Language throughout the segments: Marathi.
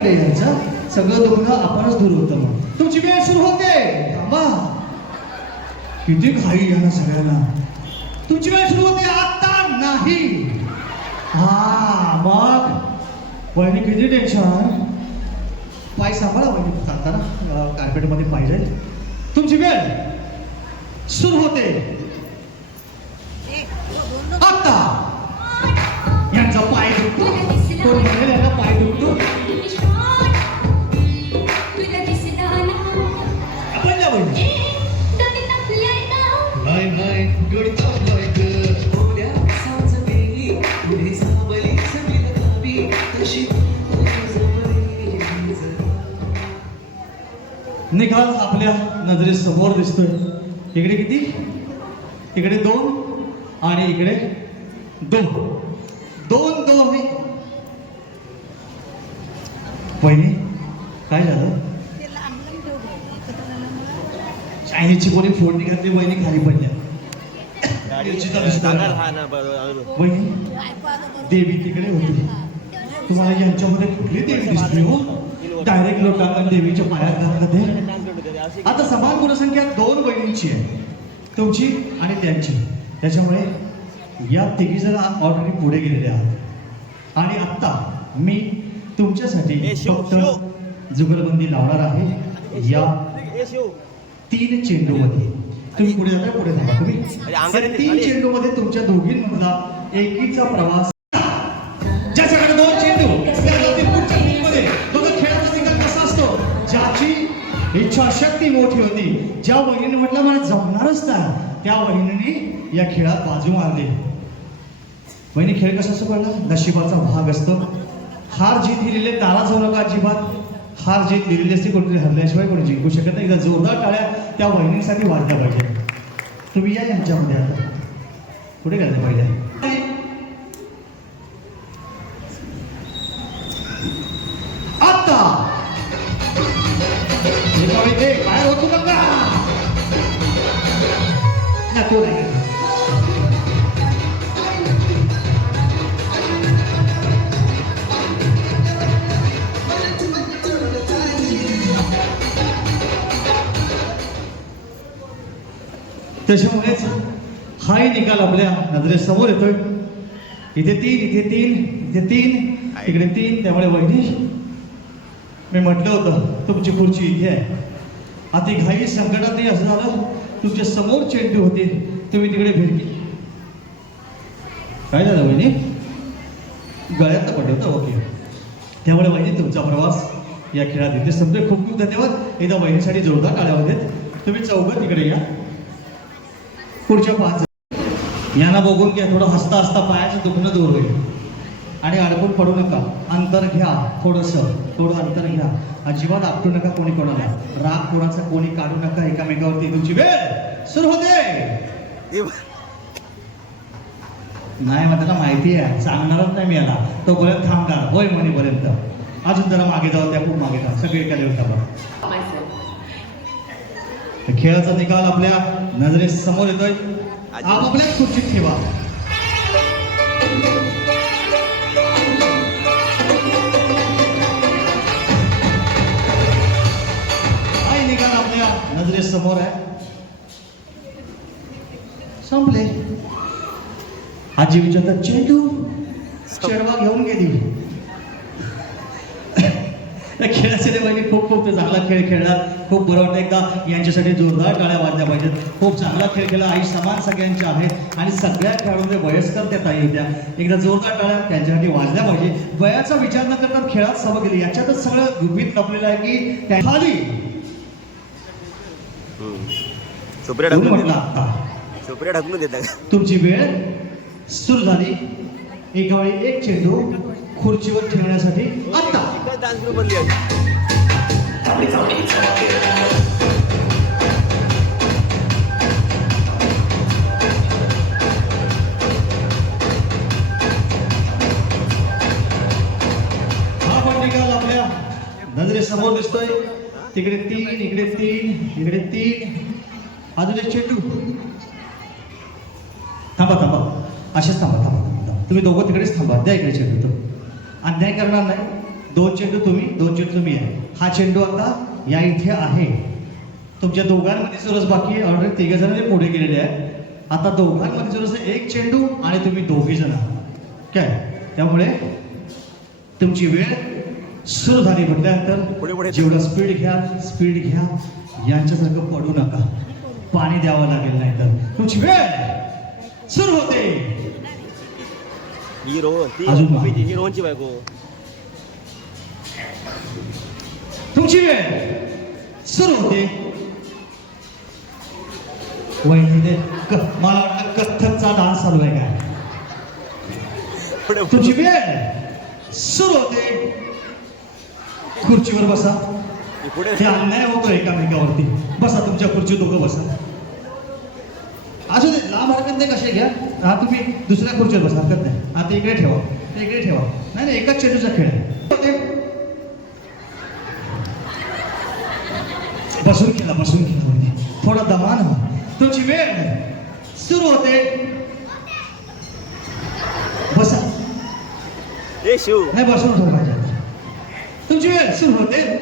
यांचं सगळं दुःख आपणच दूर होतं मग तुमची वेळ सुरू होते. थांबा. किती घाई या ना सगळ्यांना. तुमची वेळ सुरू होते आता नाही. हा मग? वहिनी किती टेन्शन पाय सांभाळा वहिनी चालताना कार्पेटमध्ये पाहिजे तुमची वेळ सुरू होते. आता निकाल आपल्या नजरेसमोर दिसतोय. इकडे किती? इकडे दोन आणि इकडे दोन. दोन दोन वहिनी काय झालं? चायनीजची कोणी फोडणी घातली? वहिनी खाली पडल्या मिरचीचा विस्तार झाला. वहिनी देवी तिकडे होती. तुम्हाला यांच्यामध्ये कुठली देवी दिसली हो? डायरेक्ट लोकांना देवीच्या पायात घातलं ते. आता समान गुणसंख्या दोन वहिनींची आहे. तुमची आणि त्यांची. त्याच्यामुळे या तिघी जण ऑलरेडी पुढे गेलेले आहात. आणि आत्ता मी तुमच्यासाठी फक्त जुगलबंदी लावणार आहे. या तीन चेंडूमध्ये. तुम्ही पुढे जाता पुढे थांबा. तुम्ही तीन खाली. चेंडूमध्ये तुमच्या दोघींमधला एकीचा प्रवास ज्याच्याकडे दोन चेंडू पुढच्या टीममध्ये बघा खेळाचा निकाल कसा असतो? ज्याची इच्छाशक्ती मोठी होती. ज्या वहिनीने म्हटलं मला जमणारच नाही त्या वहिनीने या खेळात बाजू मारली. वहिनी खेळ कसा असतो कळला नशिबाचा भाग असतो. हार जीत ही लिहिले नाराज होऊ नका अजिबात. हार जीत लिहिलेली असते कोणतरी हरल्याशिवाय कोणी जिंकू शकत नाही. एकदा जोरदार टाळ्या त्या वहिनीसाठी वाढल्या पाहिजे तुम्ही या यांच्यामध्ये आता. पुढे गेलं पाहिजे त्याच्यामुळेच हाही निकाल आपल्या नजरेसमोर येतोय. इथे तीन इथे तीन इथे तीन इकडे तीन त्यामुळे वहिनी मी म्हटलं होतं तुमची खुर्ची इथे आहे. आता घाई संकटात नाही असं झालं तुमच्यासमोर चेंडू होते तुम्ही तिकडे भिरकी काय झालं वहिनी? गळ्यात पडलं होतं ओके. त्यामुळे वहिनी तुमचा प्रवास या खेळात येते समजे खूप खूप धन्यवाद. एकदा वहिनीसाठी जोरदार टाळ्या होते तुम्ही चौघं तिकडे या. पुढच्या पाच यांना बघून घ्या थोडं हसता हसता पायाचं दुखणं दूर होईल. आणि अडकून पडू नका. अंतर घ्या थोडंसं थोडं अंतर घ्या. अजिबात आपटू नका कोणी कोणाला. राग कोणाचा कोणी काढू नका एकामेकावरती तुमची वेळ सुरू होते. नाही मग त्याला माहिती आहे. सांगणारच नाही मी याला. तोपर्यंत थांबणार होय म्हणेपर्यंत अजून जरा मागे जाऊ त्या खूप मागे जा सगळे एका लेवलला खेळाचा निकाल आपल्या नजरेसमोर येतोय. आपापल्या खुर्चीत ठेवा. हाही निकाल आपल्या नजरेसमोर आहे. संपले. आजी विचारतात चेंडू चेडवा घेऊन गेली. खेळाचे म्हणजे खूप खूप ते चांगला खेळ खेळला खूप बरं वाटतं एकदा यांच्यासाठी जोरदार टाळ्या वाजल्या पाहिजेत. खूप चांगला खेळ खेळला आई समान सगळ्यांच्या आहेत. आणि सगळ्या खेळाडूंमध्ये वयस्कर त्या ताई होत्या. एकदा जोरदार टाळ्या त्यांच्यासाठी वाजल्या पाहिजे. वयाचा विचार न करता खेळात सहभाग केली. याच्यातच सगळं गुपित लपलेलं आहे की त्या खाली. तुमची वेळ सुरू झाली. एका वेळी एक चेंडू खुर्चीवर ठेवण्यासाठी. आता. डान्स ग्रुप बनली आहे. हा आपल्या नजरेसमोर दिसतोय. तिकडे तीन इकडे तीन इकडे तीन. अजून एक चेंडू. थांबा थांबा. असेच थांबा थांबा. थांबा. तुम्ही दोघं तिकडेच थांबा. द्या इकडे चेंडू तो अन्याय करणार नाही. दोन चेंडू तुम्ही दोन चेंडू तुम्ही आहे. हा चेंडू आता या इथे आहे. तुमच्या दोघांमध्ये सरस बाकी आहे. ऑलरेडी तिघ जण पुढे गेलेले आहेत. आता दोघांमध्ये सरस एक चेंडू आणि तुम्ही दोघे जण काय त्यामुळे तुमची वेळ सुरू झाली म्हटल्यानंतर. जेवढं स्पीड घ्या स्पीड घ्या. यांच्यासारखं पडू नका. पाणी द्यावं लागेल नाही तर. तुमची वेळ सुरू होते. अजून बायको तुमची वेळ सुरू होते वहिनीने क- मला वाटतं कथ्थकचा डान्स चालू आहे काय पुढे तुमची वेळ सुरू होते खुर्चीवर बसा ही पुढे अन्याय होतो एकामेकावरती बसा तुमच्या खुर्ची दोघं बसा अजून लांब हरकत नाही कसे घ्या हा तुम्ही दुसऱ्या खुर्चीवर बसा हरकत नाही हा ते इकडे ठेवा ते इकडे ठेवा नाही नाही एकाच चेंडूचा खेळ आहे होते. बसून केला बसून केला म्हणजे. थोडा दमान व्हा तुमची वेळ सुरू होते. बसा. नाही बसून ठेवा तुमची वेळ सुरू होते.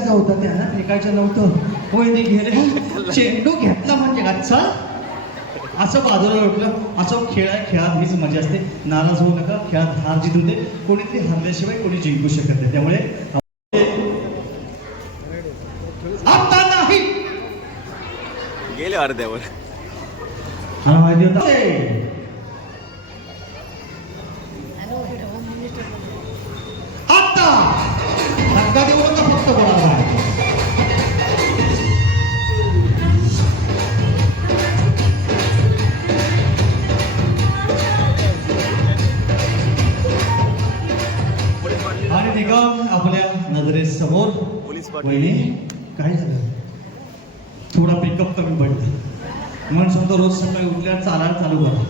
उचलायचा होता त्यांना फेकायचं नव्हतं. वहिनी गेले. चेंडू घेतला म्हणजे चल. असं बाजूला उठलं. असं खेळा खेळात हीच मजा असते. नाराज होऊ नका खेळात हार जीत होते. कोणीतरी हरल्याशिवाय कोणी जिंकू शकत नाही. त्यामुळे आता नाही. गेले अर्ध्यावर. मला माहिती होतं. वहिनी काय झालं? थोडा पिकअप कमी पडलं. म्हणून सांगतो रोज सकाळी उठल्यावर चालायला चालू करा.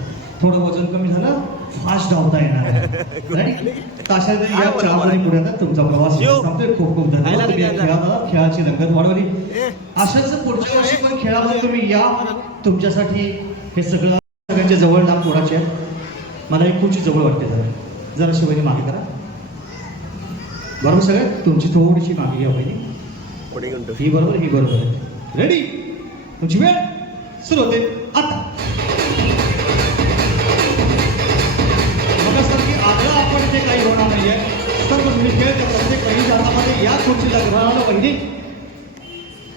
थोडं वजन कमी झालं फास्ट धावता येणार? ताशा या चार पुढे आता तुमचा प्रवास खूप खूप धन्यवाद. खेळाची रंगत वाढवली. अशाच पुढच्या वर्षी पण खेळामध्ये तुम्ही या. तुमच्यासाठी हे सगळं सगळ्यांच्या जवळ लांब कोणाचे आहेत? मला एक खुर्ची जवळ वाटते जरा. जरा शिवानी मागे करा. बरोबर सगळ्यात तुमची थोडीशी मागे घ्या वहिनी. पुढे घेऊन ही बरोबर ही बरोबर. रेडी तुमची वेळ? सुरू होते. आता. बघा सर की आपलं आपण इथे काही होणार नाहीये. तर तुम्ही खेळ त्या प्रत्येक पहिली हातामध्ये या खुर्चीला ग्रहाला पहिली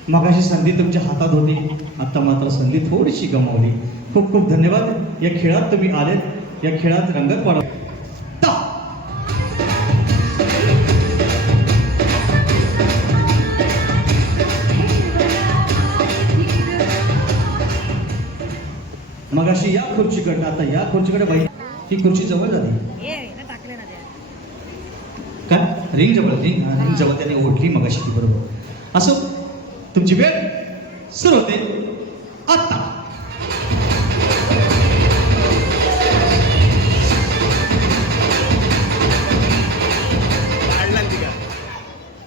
मगाशी संधी तुमच्या हातात होती. आता मात्र संधी थोडीशी गमावली. खूप खूप धन्यवाद. या खेळात तुम्ही आलेत. या खेळात रंगत वाढव खुर्चीकडनं. आता या खुर्चीकडे बाई. ही खुर्ची जवळ त्या काय रिंग जवळ रिंग रिंग जवळ त्याने ओढली मगाशी ती बरोबर. असो तुमची वेळ सुरू होते. आता. काढला ती का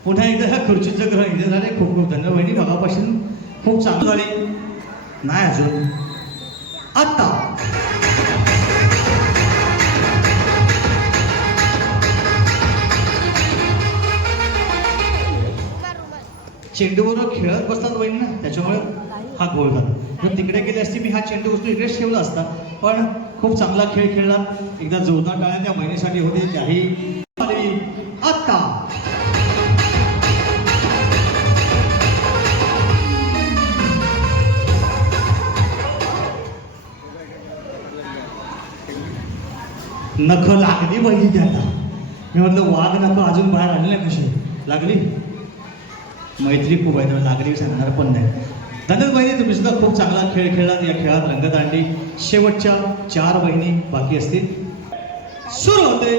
पुन्हा एकदा ह्या खुर्चीचं ग्रह इथे झाले. खूप खूप धन्यवाद. वहिनी मगापासून खूप चांगलं झाली. नाही अजून. आता. चेंडूवर खेळत बसतात वहिनी ना त्याच्यामुळे हा गोल झाला. जर तिकडे गेले असते मी हा चेंडू उचलून इकडेच ठेवला असता. पण खूप चांगला खेळ खेळला. एकदा जोरदार टाळ्या त्या महिन्यासाठी होते त्याही आली. आता नख लागली पाहिजे त्याला. मी म्हटलं वाघ नख अजून बाहेर आले नाही कशी लागली? मैत्री खूप आहे त्यामुळे सांगणार पण नाही. धन्यवाद बहिणी तुम्ही सुद्धा खूप चांगला खेळ खेळलात. या खेळात रंगत आणली. शेवटच्या चार बहिणी बाकी असतील. सुरू होते.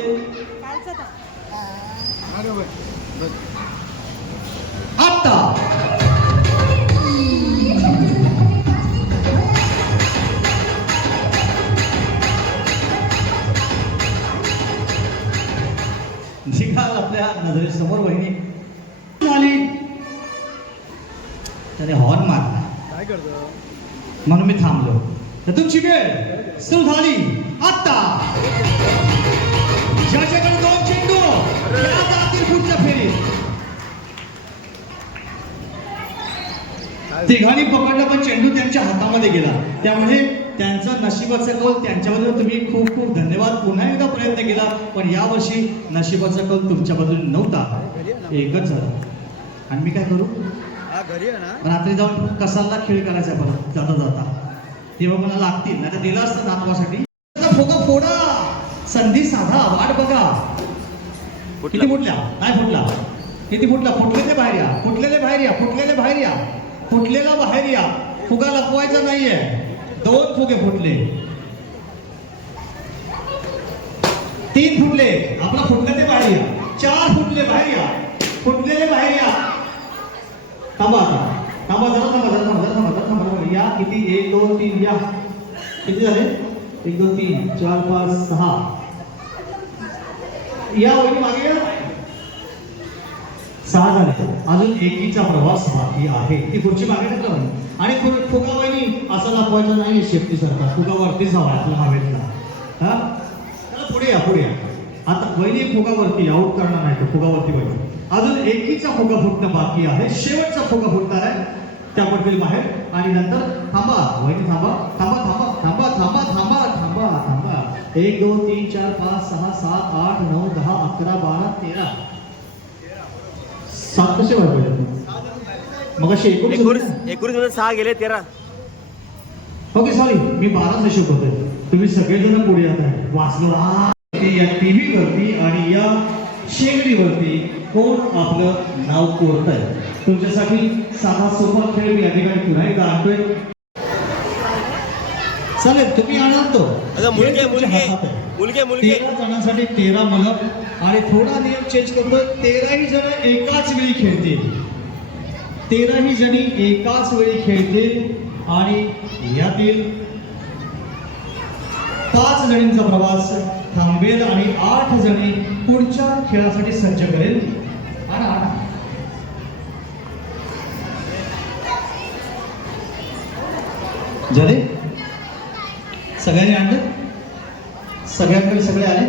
म्हणून मी थांबलो. तर तुमची वेळ सुरू झाली. आत्ता. ज्याच्याकडे दोन चेंडू त्या जातील पुढच्या फेरीत. तिघांनी पकडला पण चेंडू त्यांच्या हातामध्ये गेला. त्यामुळे त्यांचा नशिबाचा कौल त्यांच्याबद्दल तुम्ही खूप खूप धन्यवाद. पुन्हा एकदा प्रयत्न केला पण यावर्षी नशिबाचा कौल तुमच्याबद्दल नव्हता. एकच झाला. आणि मी काय करू? घरी आहे ना? रात्री जाऊन कसाला खेळ करायचा परत जाता जाता. तेव्हा मला लागतील नाही तर दिला असतं नातवासाठी त्याचा फोका फोडा. संधी साधा वाट बघा. किती फुटल्या? नाही फुटला. किती फुटला? फुटलेले बाहेर या. फुटलेले बाहेर या फुटलेले बाहेर या. फुटलेला बाहेर या. फुगा लपवायचा नाहीये. दोन फुगे फुटले. तीन फुटले. आपला फुटलेले बाहेर या. चार फुटले बाहेर या. फुटलेले बाहेर या. थांबा आता. थांबा जरा थांबा जरा थांबा जरा थांबा जरा थांबा थांबा. या किती? एक दोन तीन या. किती झाले? एक दोन तीन चार पाच सहा. या वहिनी मागे या. सहा झाले. अजून एकीचा प्रवास बाकी आहे. ती पुढची मागे टाकला म्हणे. आणि फुका वहिनी असं दाखवायचं नाही शेपटी सरकार फुगा वरतीच हवा आहे आपल्या हवेतला. हा? पुढे या पुढे या. आता वहिनी फुगावरती आऊट करणार नाही तर फुगा वरती पाहिजे अजून एकीचा फुगा फुटणं बाकी आहे. शेवटचा फुगा फुटणार आहे. त्या पडतील बाहेर. आणि नंतर थांबा वहिनी थांबा. थांबा थांबा थांबा थांबा थांबा थांबा थांबा. एक दोन तीन चार पाच सहा सात आठ नऊ दहा अकरा बारा तेरा. सात कसे वाजले? मग असे एकोणीस? एकोणीस सहा गेले तेरा. ओके सॉरी मी बाराच हिशोब होते तुम्ही सगळेजण पुढे येत आहे वाचलो. या टीव्ही वरती आणि या शेगडीवरती कोण आपलं नाव कोरत आहे तुमच्यासाठी साधा सोपा खेळ मी या ठिकाणी पुन्हा एकदा आणतोय. चालेल तुम्ही आणाल तो मुलगे मुलगे. मुलगे तेरा जणांसाठी तेरा मुलं आणि थोडा नियम चेंज करतो तेराही जण एकाच वेळी खेळतील. तेराही जणी एकाच वेळी खेळतील आणि यातील पाच जणींचा प्रवास थांबेल आणि आठ जणी पुढच्या खेळासाठी सज्ज करेल. झाले? सगळ्यांनी आणलं? सगळ्यांकडे सगळे आले?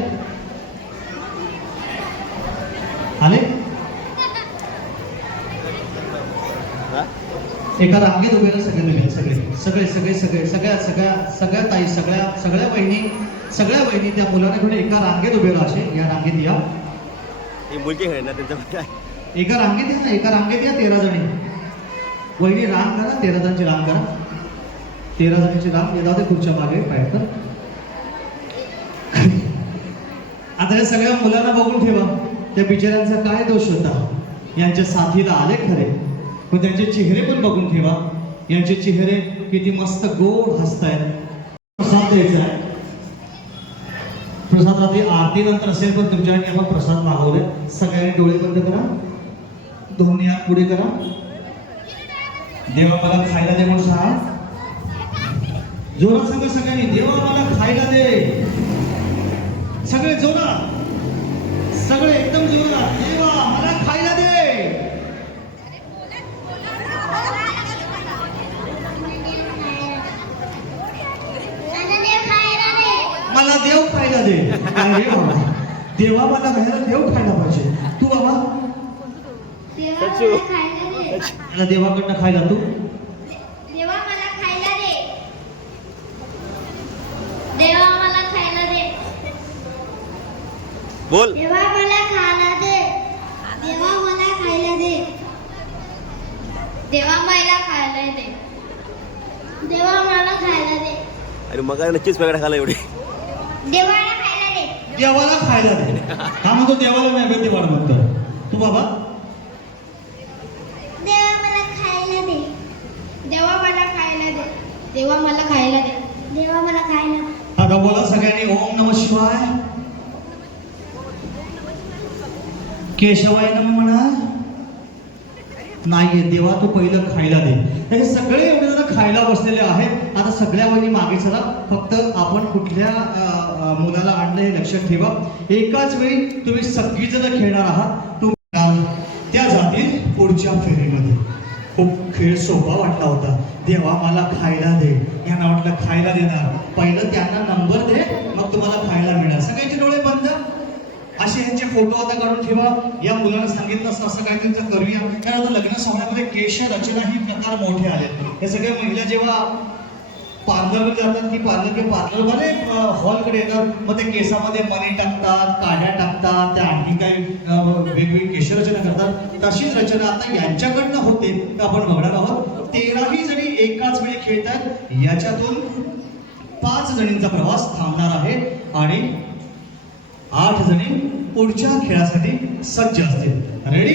आले? एका रांगेत उभे राहा सगळे सगळे. सगळे सगळे सगळे सगळ्या सगळ्या सगळ्या ताई सगळ्या सगळ्या बहिणी सगळ्या बहिणी त्या मुलाने एका रांगेत उभे राहा असे. या रांगेत या. हे मुलगे खेळणार त्यांच्यामध्ये एका रांगेत या ना एका रांगेत या तेरा जणी. वहिनी रांग करा तेरा जणांची रांग करा. तेरा जणांची रांग येतात ते खुर्च्या मागे पाहिजे आता या सगळ्या मुलांना बघून ठेवा. त्या बिचाऱ्यांचा काय दोष होता? यांच्या साथीला आले खरे. पण त्यांचे चेहरे पण बघून ठेवा. यांचे चेहरे किती मस्त गोड हसतायत. प्रसाद द्यायचा आहे. प्रसाद रात्री आरती नंतर असेल पण तुमच्यासाठी आपण प्रसाद मागवलाय सगळ्यांनी डोळे बंद करा. दोन्ही हात पुढे करा. देवा मला खायला दे म्हणून सांगा. जोरात सांगा सगळ्यांनी देवा मला खायला दे. सगळे जोरात. सगळे एकदम जोरात देवा मला खायला दे मला देव खायला दे काय रे बाबा देवा मला देव खायला पाहिजे. तू बाबा? देवाकडनं खायला तू? देवा मला खायला दे. देवा मला खायला दे. बोल. देवा मला खायला दे. देवा मला खायला दे. देवा मला खायला दे. देवा मला खायला दे. अरे मग नक्कीच वेगळा खाला एवढे. देवाला खायला दे देवाला खायला दे. हा म्हणतो देवाला नैवेद्य वाढ म्हणतो. तू बाबा? देवा मला खायला दे. देवा मला खायला दे. देवा मला खायला दे. देवा मला खायला आता बोला सगळ्यांनी ओम नम शिवाय. केशवाय नम म्हणा. नाहीये देवा तू पहिलं खायला दे. हे सगळे एवढे जण खायला बसलेले आहेत. आता सगळ्या वहिनी मागे चला. फक्त आपण कुठल्या मुलाला आणलं हे लक्षात ठेवा. एकाच वेळी तुम्ही सगळी जण खेळणार आहात. तुम्ही त्या जातील पुढच्या फेरीमध्ये. खूप खेळ सोपा वाटला होता. देवा मला खायला दे. यांना वाटलं खायला देणार. पहिलं त्यांना नंबर दे मग तुम्हाला खायला मिळणार. सगळ्यांचे डोळे बंद. असे ह्यांचे फोटो आता काढून ठेवा. या मुलांना सांगितलं असं असं काहीतरी तर करूया. कारण आता लग्न सोहळ्यामध्ये केश रचना ही प्रकार मोठे आले हे सगळ्या महिला जेव्हा पार्लरमध्ये जातात की पार्लर किंवा पार्लरवाले हॉलकडे येतात. मग ते केसामध्ये मणी टाकतात काड्या टाकतात त्या आणखी काही वेगवेगळी केशरचना करतात. तशीच रचना आता यांच्याकडनं होते तर आपण बघणार आहोत. तेराही जणी एकाच वेळी खेळतात याच्यातून पाच जणींचा प्रवास थांबणार आहे आणि आठ जणी पुढच्या खेळासाठी सज्ज असतील. रेडी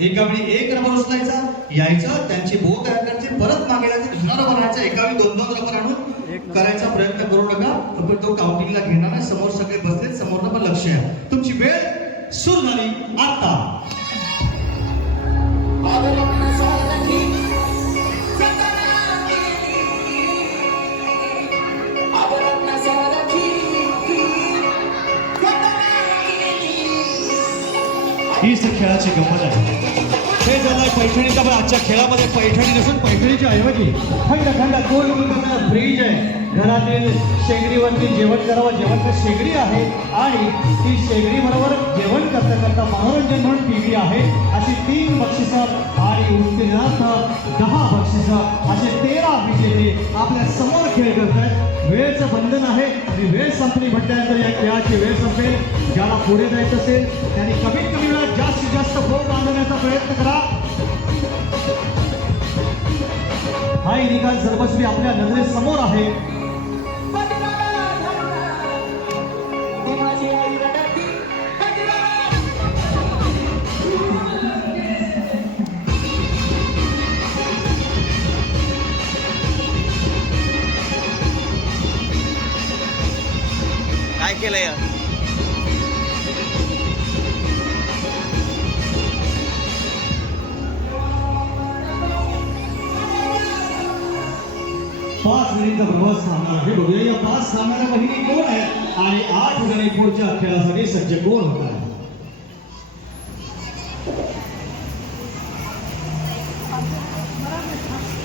एका वेळी एक रबर उचलायचा यायचं त्यांची बोट तयार करायची परत मागे जायचं दुसरा रबर आणायचा एका वेळी दोन दोन रबर आणून करायचा प्रयत्न करू नका. पण तो काउंटिंगला घेणार नाही समोर सगळे बसले समोर पण लक्ष आहे तुमची वेळ सुरू झाली. आता. हीच खेळाची गंमत आहे. हे झालं पैठणीचा पण आजच्या खेळामध्ये पैठणी नसून पैठणीच्या ऐवजी थंड थंड गोल गोल फ्रीज आहे. घरातील शेगडीवरती जेवण करावं जेवण तर शेगडी आहे. आणि ती शेगडीबरोबर जेवण करता करता मनोरंजन म्हणून टी व्ही आहे. अशी तीन बक्षिसं आणि उत्तीर्णार्थ दहा बक्षिसं असे तेरा विजेते आपल्यासमोर खेळ करत आहेत वेळचं बंधन आहे आणि वेळ संपली म्हटल्यानंतर या खेळाची वेळ संपेल. ज्याला पुढे जायचं असेल त्यांनी कमीत कमी वेळात जास्तीत जास्त गोल बांधण्याचा प्रयत्न करा. हा निकाल सर्वस्वी आपल्या नजरेसमोर आहे. काय केलंय पाच जणींचा प्रवास थांबणार आहे बघूया या पाच कोण आहेत आणि आठ जणी पुढच्या खेळासाठी सज्ज कोण होत आहे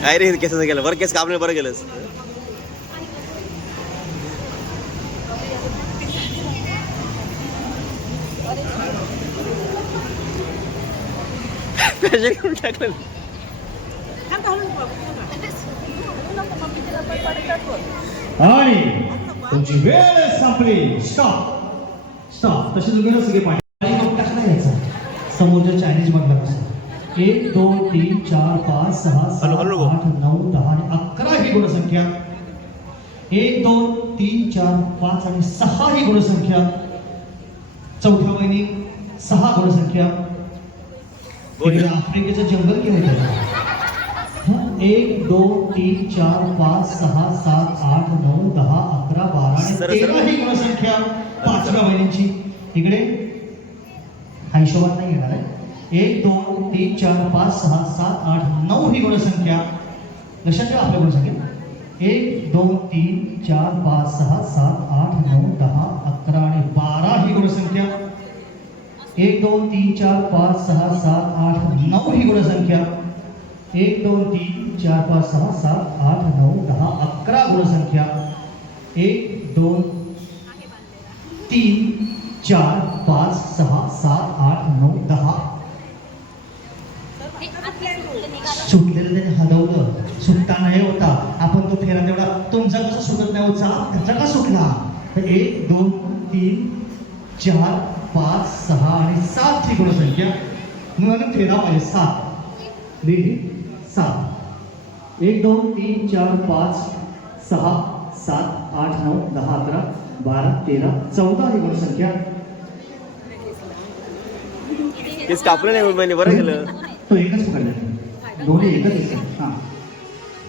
काय रे केसाचं गेलं बरं केस कापणे बरं गेलंस पैसे करून टाकलं. आणि तुमची वेळ संपली. स्टॉप स्टॉप तशी तुम्ही सगळे पाणी. मग टाकला यायचा. समोरच्या चायनीज मधला कसा एक दोन तीन चार पाच सहा. सात आठ नऊ दहा आणि अकरा ही गुणसंख्या. एक दोन तीन चार पाच आणि सहा ही गुणसंख्या. चौथ्या महिनी सहा गुणसंख्या. इकडे आफ्रिकेचं जंगल केलं गेलं हं, एक दोन तीन चार पाच सहा सात आठ नऊ दहा अकरा बारा आणि. तेरा ही गुणसंख्या पाचव्या महिन्यांची इकडे. हा हिशोबात नाही येणार आहे. एक दोन तीन चार पाच सहा सात आठ नऊ ही गुणसंख्या. लक्षात ठेवा आपल्या गुणसंख्या एक दोन तीन चार पाच सहा सात आठ नऊ दहा अकरा आणि बारा ही गुणसंख्या. एक दोन तीन चार पाच सहा सात आठ नऊ ही गुणसंख्या. एक दोन तीन चार पाच सहा सात आठ नऊ दहा अकरा गुणसंख्या. एक दोन तीन चार पाच सहा सात आठ नऊ दहा. सुटलेलं त्याने हलवलं. सुटता नाही होता. आपण तो फेरा तेवढा तुमचा कसा सुटत नाही होता? त्याचा का सुटला? तर एक दोन तीन चार पाच सहा आणि सात ही गुणसंख्या म्हणून फेरा पाहिजे सात. लिहिली सात. एक दोन तीन चार पाच सहा सात आठ नऊ दहा अकरा बारा तेरा चौदा ही गुणसंख्या केस कापलं नाही महिने बरं गेलं तो एकच पकडला. दोन्ही एकच दिसतात हां.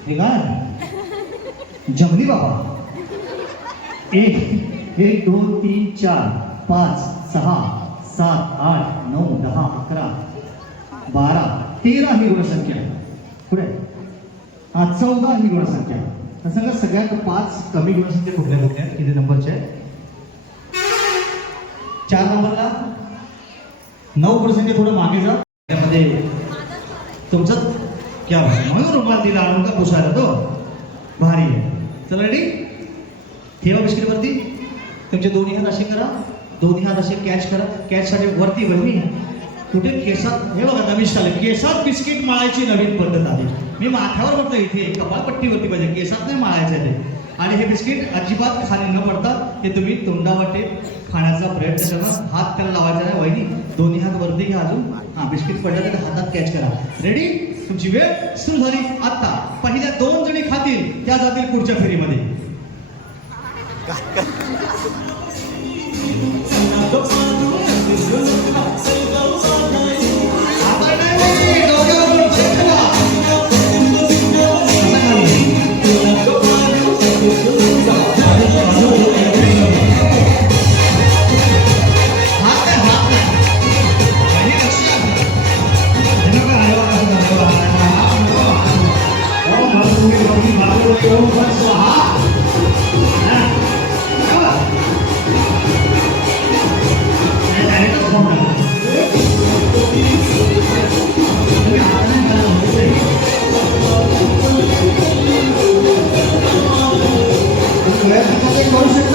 हे काय? जमली बाबा. एक एक दोन तीन चार पाच. सहा सात आठ नऊ दहा अकरा बारा तेरा ही गुणसंख्या पुढे. हा चौदा ही गुणसंख्या तर सांगा सगळ्यात पाच कमी गुणसंख्या कुठल्या कुठल्या किती नंबरच्या चार नंबरला? नऊ गुणसंख्या थोडं मागे जा. त्यामध्ये तुमचं क्या म्हणून रुपात दिला आणून का पुसायला तो? भारी आहे. चला रेडी ठेवा बिस्किटवरती. तुमचे दोन्ही हात असे करा. दोन्ही हात असे कॅच करा. कॅच साठी वरती वरती कुठे? केसात. हे बघा नवीन चालेल केसात बिस्किट मळायची नवीन पद्धत आली मी माथ्यावर बघतो इथे कपाळपट्टीवरती पाहिजे. केसात नाही माळायचं आहे ते. आणि हे बिस्किट अजिबात खाली न पडता ते तुम्ही तोंडावाटे खाण्याचा प्रयत्न करा. हात त्याला लावायचा नाही वहिनी. दोन्ही हात वरती घ्या अजून. हा बिस्किट पडलं तर हातात कॅच करा. रेडी तुमची वेळ सुरू झाली. आता पहिल्या दोन जणी खातील त्या जातील पुढच्या फेरीमध्ये. प्रयत्न करू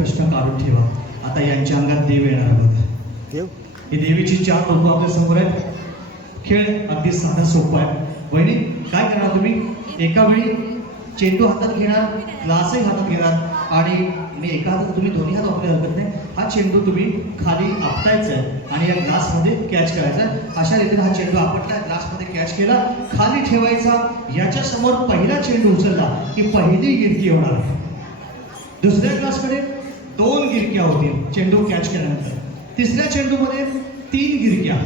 प्रश्न काढून ठेवा. आता यांच्या अंगात देव येणार बघा. देव? ही देवीची चार लोक आपल्यासमोर आहेत. खेळ अगदी साधा सोपा आहे. वहिनी काय करणार तुम्ही? एका वेळी चेंडू हातात घेणार ग्लासही हातात घेणार आणि मी एका हातात तुम्ही दोन्ही हात वापरले हरकत नाही. हा चेंडू तुम्ही खाली आपटायचा आहे आणि या ग्लासमध्ये कॅच करायचा आहे. अशा रीतीने हा चेंडू आपटला ग्लासमध्ये कॅच केला खाली ठेवायचा. याच्या समोर पहिला चेंडू उचलला की पहिली गिरकी होणार. आहे दुसऱ्या ग्लासकडे दोन गिरक्या होतील चेंडू कॅच केल्यानंतर. तिसऱ्या चेंडूमध्ये तीन गिरक्या.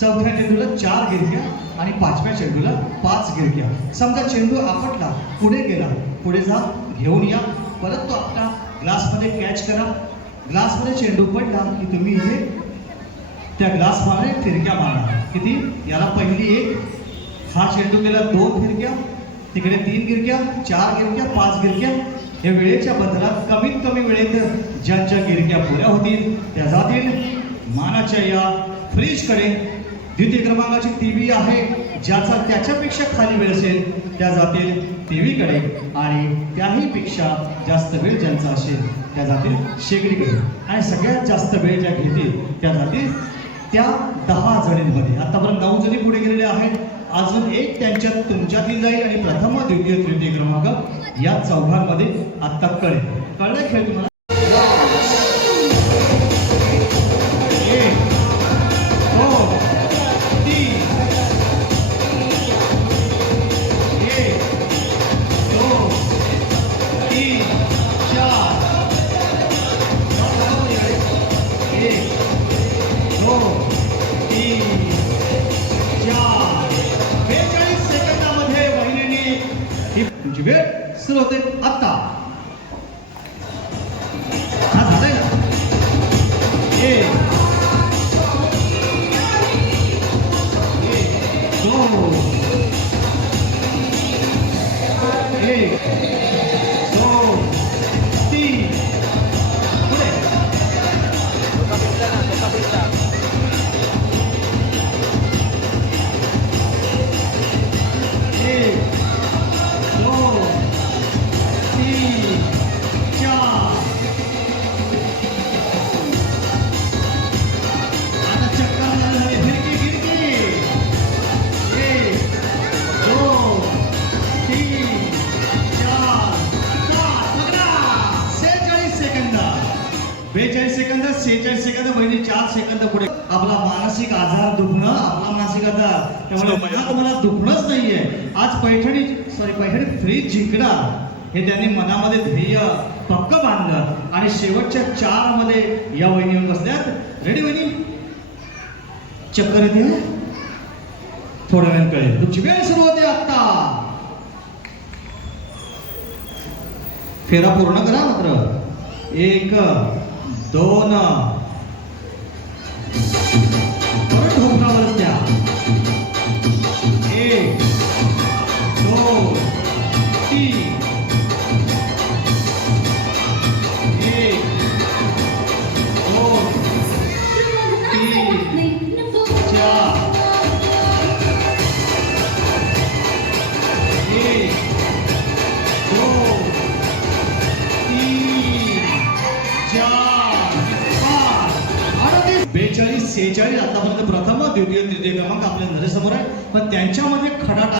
चौथ्या चेंडूला चार गिरक्या आणि पाचव्या चेंडूला पाच गिरक्या. समजा चेंडू आपटला पुढे गेला पुढे जा घेऊन या. परत तो आपला ग्लासमध्ये कॅच करा. ग्लासमध्ये चेंडू पडला की तुम्ही इथे त्या ग्लासमध्ये फिरक्या मारा. किती? याला पहिली एक. हा चेंडू केला दोन फिरक्या तिकडे तीन गिरक्या चार गिरक्या पाच गिरक्या. या वेळेच्या बदलात कमीत कमी वेळेत ज्यांच्या गिरक्या पुऱ्या होतील त्या जातील. मानाच्या या फ्रीजकडे द्वितीय क्रमांकाची टीव्ही आहे ज्याचा त्याच्यापेक्षा खाली वेळ असेल त्या जातील टीव्हीकडे आणि त्याही पेक्षा जास्त वेळ ज्यांचा असेल त्या जातील शेगडीकडे. आणि सगळ्यात जास्त वेळ ज्या घेतील त्या जातील त्या दहा जणींमध्ये. आतापर्यंत नऊ जणी पुढे गेलेल्या आहेत. अजून एक त्यांच्यात तुमच्यातील जाईल आणि प्रथम द्वितीय तृतीय क्रमांक या चौघांमध्ये आता कळेल. कळलं खेळ तुम्हाला? ही तुमची वेळ सुरू होते आत्ता हा झालाय एखाद्या बहिणी चार सेकंद पुढे. आपला मानसिक आधार दुखणं आपला मानसिक आधार त्यामुळे मला तुम्हाला दुखणंच नाहीये. आज पैठणी सॉरी पैठणी फ्रीज जिंकणार हे त्यांनी मनामध्ये ध्येय पक्क बांधलं. आणि शेवटच्या चारमध्ये या वहिनी येऊन बसल्यात. रेडी वहिनी? चक्कर येते थोड्या वेळ कळेल. तुमची वेळ सुरू होते आता फेरा पूर्ण करा मात्र. एक दोन. परत ढोकरावरच द्या. एक. द्वितीय तृतीय क्रमांक आपल्या नजरेसमोर आहे पण त्यांच्यामध्ये खडा